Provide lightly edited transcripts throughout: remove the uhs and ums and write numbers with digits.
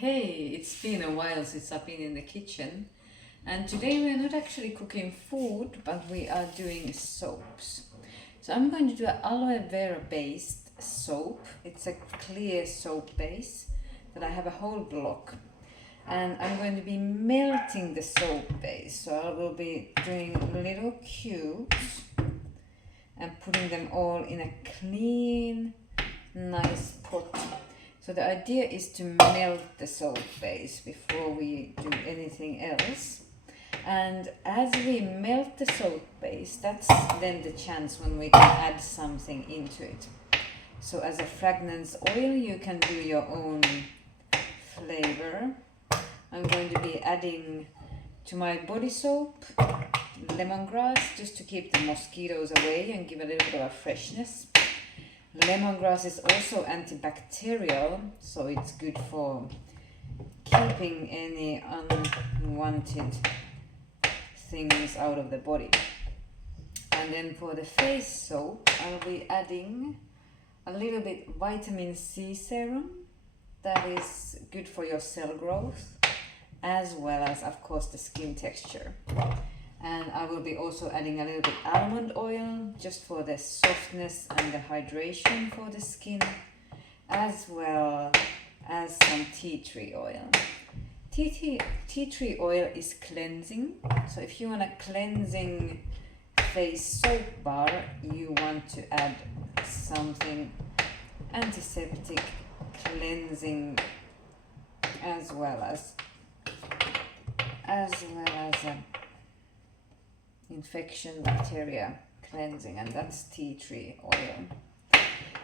Hey, it's been a while since I've been in the kitchen, and today we're not actually cooking food, but we are doing soaps. So I'm going to do an aloe vera based soap. It's a clear soap base that I have a whole block, and I'm going to be melting the soap base. So I will be doing little cubes and putting them all in a clean, nice pot. So the idea is to melt the soap base before we do anything else. And as we melt the soap base, that's then the chance when we can add something into it. So as a fragrance oil, you can do your own flavor. I'm going to be adding to my body soap lemongrass just to keep the mosquitoes away and give a little bit of a freshness. Lemongrass is also antibacterial, so it's good for keeping any unwanted things out of the body. And then for the face soap, I'll be adding a little bit vitamin C serum that is good for your cell growth, as well as, of course, the skin texture. And I will be also adding a little bit almond oil just for the softness and the hydration for the skin, as well as some tea tree oil. Tea tree oil is cleansing, so if you want a cleansing face soap bar, you want to add something antiseptic, cleansing, as well as infection bacteria cleansing, and that's tea tree oil.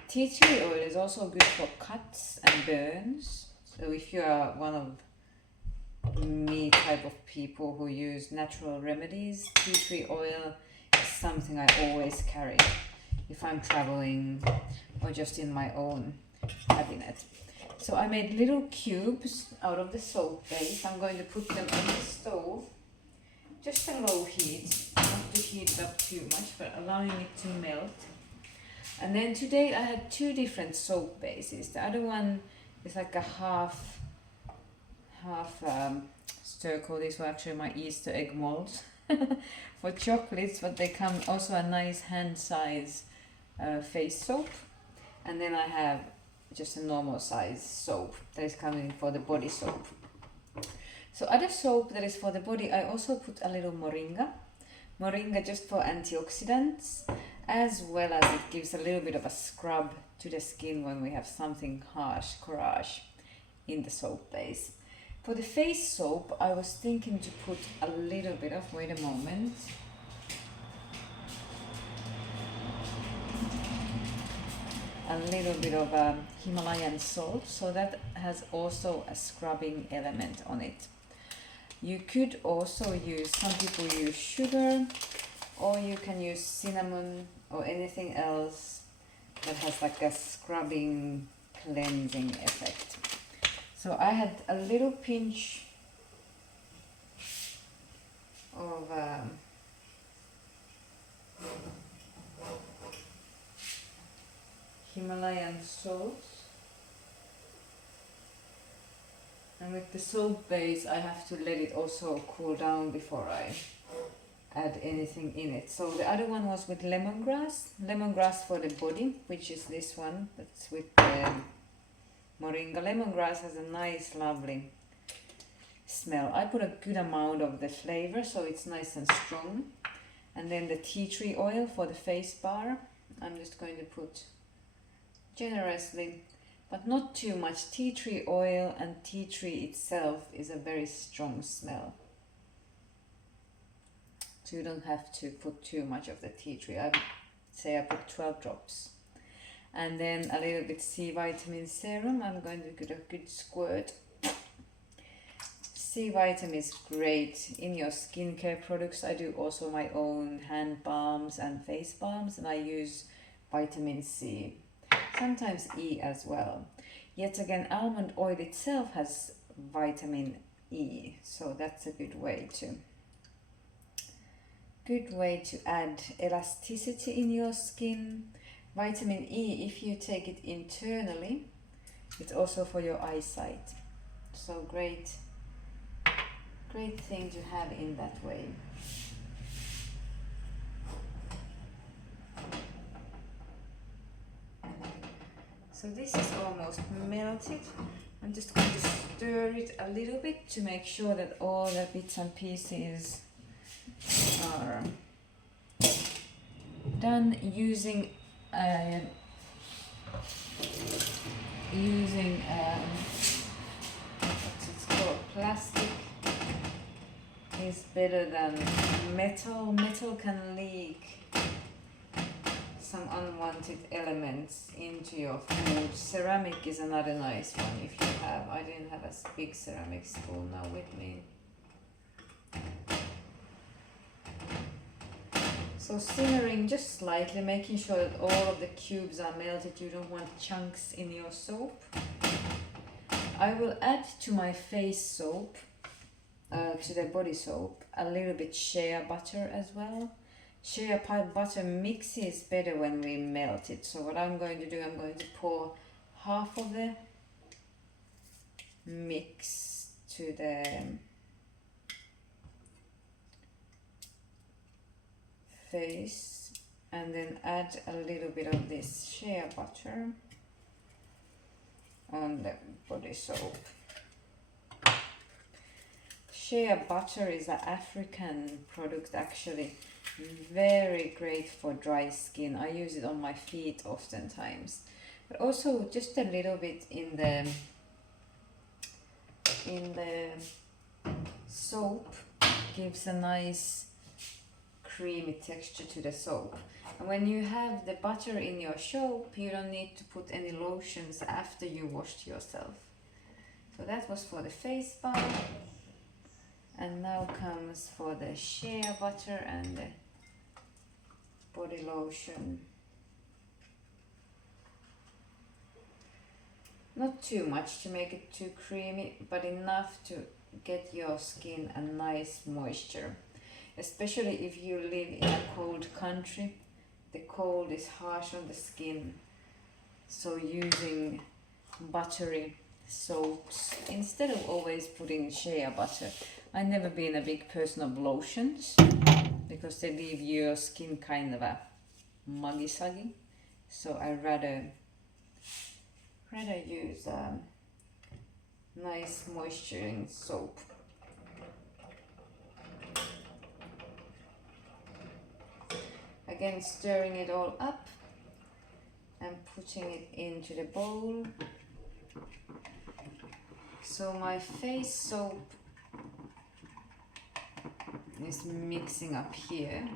Tea tree oil is also good for cuts and burns. So if you are one of me type of people who use natural remedies, tea tree oil is something I always carry if I'm traveling or just in my own cabinet. So I made little cubes out of the soap base. I'm going to put them on the stove, just a low heat, not to heat it up too much, but allowing it to melt. And then today I had two different soap bases. The other one is like a half circle. These were actually my Easter egg molds for chocolates, but they come also a nice hand size face soap. And then I have just a normal size soap that is coming for the body soap. So other soap that is for the body, I also put a little moringa. Moringa just for antioxidants, as well as it gives a little bit of a scrub to the skin when we have something harsh, courage in the soap base. For the face soap, I was thinking to put a little bit of, wait a moment, a little bit of Himalayan salt, so that has also a scrubbing element on it. You could also use, some people use sugar, or you can use cinnamon or anything else that has like a scrubbing, cleansing effect. So I had a little pinch of Himalayan salt, and with the soap base I have to let it also cool down before I add anything in it. So the other one was with lemongrass for the body, which is this one, that's with the moringa. Lemongrass has a nice lovely smell. I put a good amount of the flavor so it's nice and strong. And then the tea tree oil for the face bar, I'm just going to put generously, but not too much. Tea tree oil and tea tree itself is a very strong smell, so you don't have to put too much of the tea tree. I would say I put 12 drops. And then a little bit C vitamin serum. I'm going to get a good squirt. C vitamin is great in your skincare products. I do also my own hand balms and face balms, and I use vitamin C, sometimes E as well. Yet again, almond oil itself has vitamin E, so that's a good way to add elasticity in your skin. Vitamin E, if you take it internally, it's also for your eyesight. So great thing to have in that way. So this is almost melted. I'm just going to stir it a little bit to make sure that all the bits and pieces are done using what's it called, plastic is better than metal. Metal can leak some unwanted elements into your food. Ceramic is another nice one if you have. I didn't have a big ceramic spoon now with me. So simmering just slightly, making sure that all of the cubes are melted. You don't want chunks in your soap. I will add to my face soap, to the body soap, a little bit shea butter as well. Shea butter mixes better when we melt it. So what I'm going to do, I'm going to pour half of the mix to the face and then add a little bit of this shea butter on the body soap. Shea butter is an African product actually, very great for dry skin. I use it on my feet oftentimes, but also just a little bit in the soap gives a nice creamy texture to the soap. And when you have the butter in your soap, you don't need to put any lotions after you washed yourself. So that was for the face bar. And now comes for the shea butter and the body lotion. Not too much to make it too creamy, but enough to get your skin a nice moisture. Especially if you live in a cold country, the cold is harsh on the skin. So using buttery soaps instead of always putting shea butter. I've never been a big person of lotions because they leave your skin kind of a muggy suggy. So I rather use nice moisturizing soap. Again, stirring it all up and putting it into the bowl. So my face soap is mixing up here.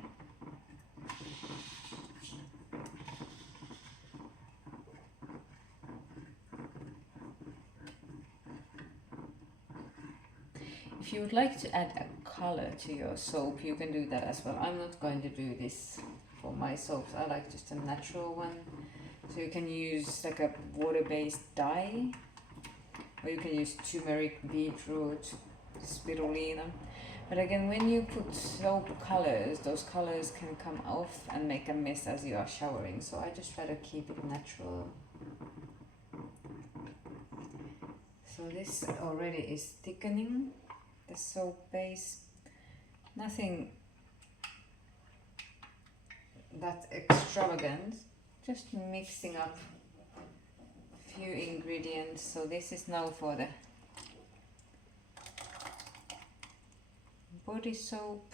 If you would like to add a color to your soap, you can do that as well. I'm not going to do this for my soaps. I like just a natural one. So you can use like a water-based dye, or you can use turmeric, beetroot, spirulina. But again, when you put soap colors, those colors can come off and make a mess as you are showering. So I just try to keep it natural. So this already is thickening the soap base. Nothing that extravagant, just mixing up a few ingredients. So this is now for the body soap.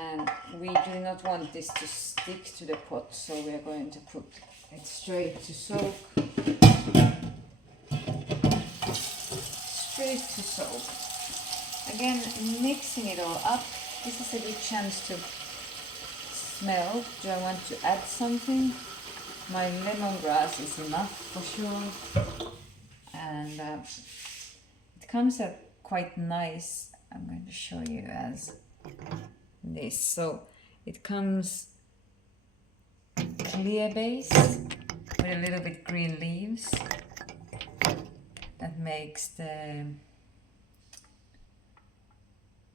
And we do not want this to stick to the pot, so we are going to put it straight to soak. Straight to soak. Again, mixing it all up. This is a good chance to smell. Do I want to add something? My lemongrass is enough for sure. And it comes a quite nice I'm going to show you as this. So it comes clear base with a little bit green leaves. That makes the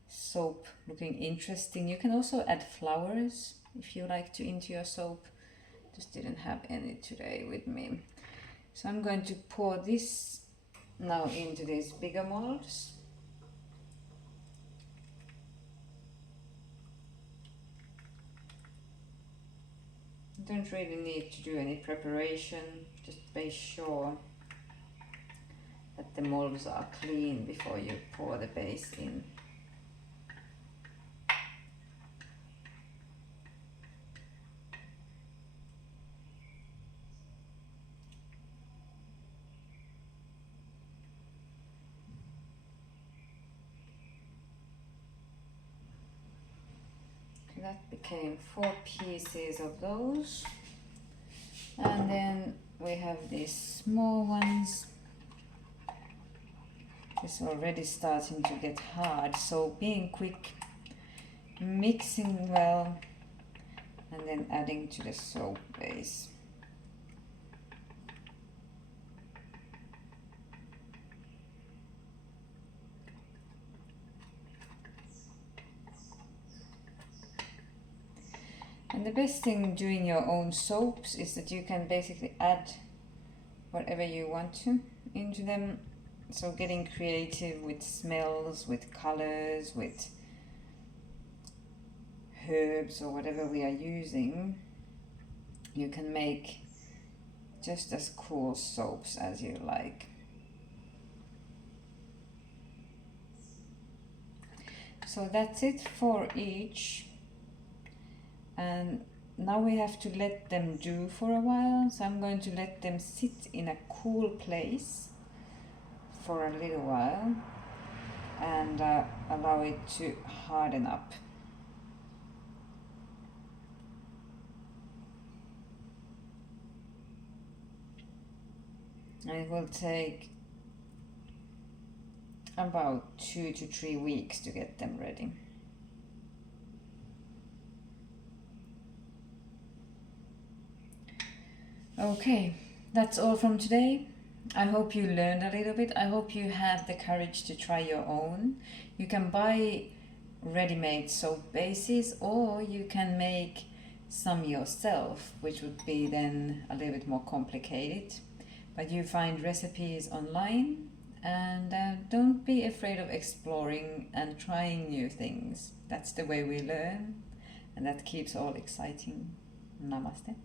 soap looking interesting. You can also add flowers if you like to into your soap. Just didn't have any today with me. So I'm going to pour this now into these bigger molds. You don't really need to do any preparation, just be sure that the molds are clean before you pour the base in. That became 4 pieces of those, and then we have these small ones. It's already starting to get hard, so being quick, mixing well, and then adding to the soap base. And the best thing doing your own soaps is that you can basically add whatever you want to into them. So getting creative with smells, with colors, with herbs or whatever we are using, you can make just as cool soaps as you like. So that's it for each. And now we have to let them do for a while, so I'm going to let them sit in a cool place for a little while and allow it to harden up. And it will take about 2 to 3 weeks to get them ready. Okay, that's all from today. I hope you learned a little bit. I hope you have the courage to try your own. You can buy ready-made soap bases, or you can make some yourself, which would be then a little bit more complicated. But you find recipes online, and don't be afraid of exploring and trying new things. That's the way we learn, and that keeps all exciting. Namaste.